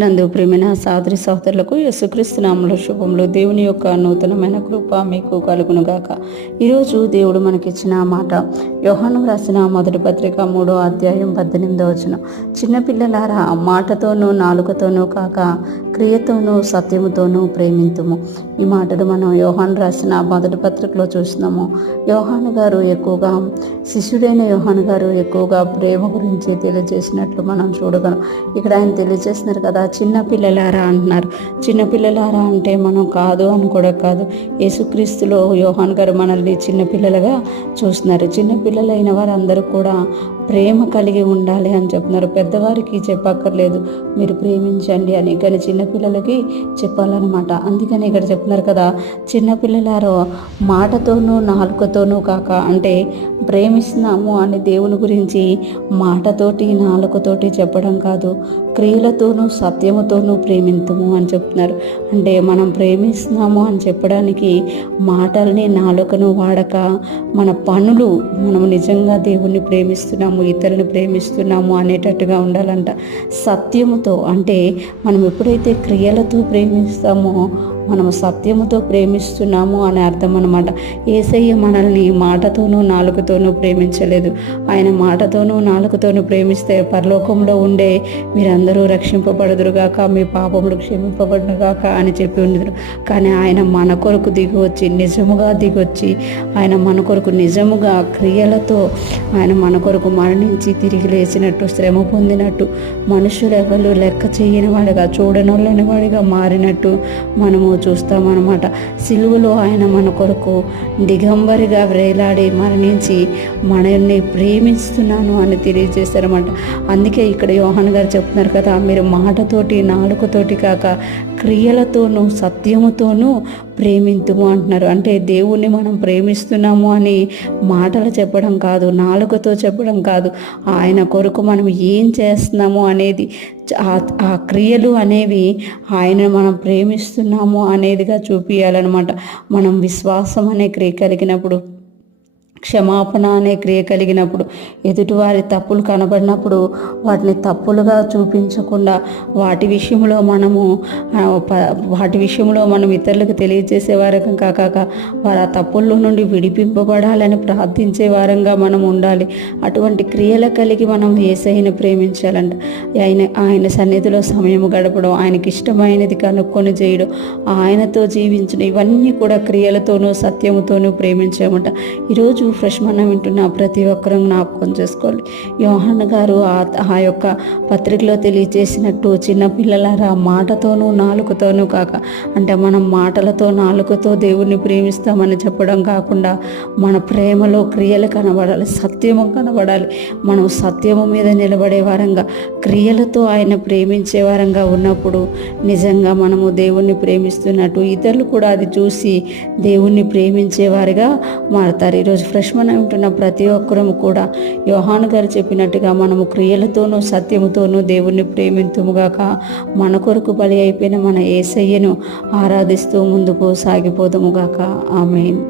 నందు ప్రేమైన సోదరి సోదరులకు యేసుక్రీస్తు నామములో శుభములు. దేవుని యొక్క నూతనమైన కృప మీకు కలుగును గాక. ఈరోజు దేవుడు మనకిచ్చిన మాట యోహాను రాసిన మొదటి పత్రిక 3వ అధ్యాయం 18వ వచనం. చిన్నపిల్లలారా, మాటతోనూ నాలుకతోనూ కాక క్రియతోనూ సత్యముతోనూ ప్రేమింతుము. ఈ మాటలు మనం యోహాను రాసిన మొదటి పత్రికలో చూస్తున్నాము. యోహాను గారు ఎక్కువగా, శిష్యుడైన యోహాను గారు ఎక్కువగా ప్రేమ గురించి తెలియజేసినట్లు మనం చూడగలం. ఇక్కడ ఆయన తెలియజేస్తున్నారు కదా, చిన్నపిల్లలారా అంటున్నారు. చిన్నపిల్లలారా అంటే మనం కాదు అని కూడా కాదు, యేసుక్రీస్తులో యోహాను గారు మనల్ని చిన్నపిల్లలుగా చూస్తున్నారు. చిన్నపిల్లలైన వారందరూ కూడా ప్రేమ కలిగి ఉండాలి అని చెప్తున్నారు. పెద్దవారికి చెప్పక్కర్లేదు మీరు ప్రేమించండి అని, కానీ చిన్నపిల్లలకి చెప్పాలన్నమాట. అందుకని ఇక్కడ చెప్తున్నారు కదా, చిన్నపిల్లలారో మాటతోనూ నాలుకతోనూ కాక, అంటే ప్రేమిస్తున్నాము అని దేవుని గురించి మాటతోటి నాలుకతోటి చెప్పడం కాదు, క్రియలతోనూ సత్యముతోనూ ప్రేమింతుము అని చెప్తున్నారు. అంటే మనం ప్రేమిస్తున్నాము అని చెప్పడానికి మాటల్ని నాలుకను వాడక, మన పనులు మనం నిజంగా దేవుణ్ణి ప్రేమిస్తున్నాము, ఇతరులను ప్రేమిస్తున్నాము అనేటట్టుగా ఉండాలంట. సత్యముతో, అంటే మనం ఎప్పుడైతే క్రియలతో ప్రేమిస్తామో మనము సత్యముతో ప్రేమిస్తున్నాము అని అర్థం అన్నమాట. యేసయ్య మనల్ని మాటతోనూ నాలుకతోనూ ప్రేమించలేదు. ఆయన మాటతోనూ నాలుకతోనూ ప్రేమిస్తే పరలోకంలో ఉండే మీరందరూ రక్షింపబడుదురుగాక, మీ పాపములు క్షమింపబడునుగాక అని చెప్పి ఉండదురు. కానీ ఆయన మన కొరకు దిగివచ్చి, నిజముగా దిగొచ్చి, ఆయన మన కొరకు నిజముగా క్రియలతో ఆయన మన కొరకు మరణించి తిరిగి లేచినట్టు, శ్రమ పొందినట్టు, మనుషులు ఎవరు లెక్క చేయని వాడిగా, చూడనొల్లని వాడిగా మారినట్టు మనము చూస్తామన్నమాట. సిలువలో ఆయన మన కొరకు దిగంబరిగా వ్రేలాడి మరణించి మనల్ని ప్రేమిస్తున్నాను అని తెలియజేశారన్నమాట. అందుకే ఇక్కడ యోహాను గారు చెప్తున్నారు కదా, మీరు మాటతోటి నాలుకతోటి కాక క్రియలతోనూ సత్యముతోనూ ప్రేమింతుము అంటున్నారు. అంటే దేవుణ్ణి మనం ప్రేమిస్తున్నాము అని మాటలు చెప్పడం కాదు, నాలుకతో చెప్పడం కాదు, ఆయన కొరకు మనం ఏం చేస్తున్నాము అనేది, ఆ క్రియలు అనేవి ఆయన మనం ప్రేమిస్తున్నాము అనేదిగా చూపించాలన్నమాట. మనం విశ్వాసం అనే క్రియ కలిగినప్పుడు, క్షమాపణ అనే క్రియ కలిగినప్పుడు, ఎదుటివారి తప్పులు కనబడినప్పుడు వాటిని తప్పులుగా చూపించకుండా వాటి విషయంలో మనం ఇతరులకు తెలియజేసే వారం కాక వారు ఆ తప్పుల్లో నుండి విడిపింపబడాలని ప్రార్థించే వారంగా మనం ఉండాలి. అటువంటి క్రియలు కలిగి మనం యేసయ్యను ప్రేమించాలంట. ఆయన సన్నిధిలో సమయం గడపడం, ఆయనకి ఇష్టమైనది కనుక్కొని చేయడం, ఆయనతో జీవించడం, ఇవన్నీ కూడా క్రియలతోనూ సత్యముతోనూ ప్రేమించామట. ఈరోజు ఫ్రెష్ మనం వింటున్న ప్రతి ఒక్కరూ జ్ఞాపకం చేసుకోవాలి. యోహాను గారు ఆ యొక్క పత్రికలో తెలియజేసినట్టు, చిన్నపిల్లలారా మాటతోనూ నాలుకతోనూ కాక, అంటే మనం మాటలతో నాలుకతో దేవుణ్ణి ప్రేమిస్తామని చెప్పడం కాకుండా మన ప్రేమలో క్రియలు కనబడాలి, సత్యము కనబడాలి. మనం సత్యము మీద నిలబడే వారంగా, క్రియలతో ఆయన ప్రేమించే వారంగా ఉన్నప్పుడు నిజంగా మనము దేవుణ్ణి ప్రేమిస్తున్నట్టు ఇతరులు కూడా అది చూసి దేవుణ్ణి ప్రేమించేవారిగా మారతారు. ఈరోజు ఫ్రెష్ మనం ఉంటున్న ప్రతి ఒక్కరూ కూడా యోహాను గారు చెప్పినట్టుగా మనము క్రియలతోనూ సత్యముతోనూ దేవుణ్ణి ప్రేమింతుముగాక, మన కొరకు బలి అయిపోయిన మన యేసయ్యను ఆరాధిస్తూ ముందుకు సాగిపోదుముగాక. ఆమేన్.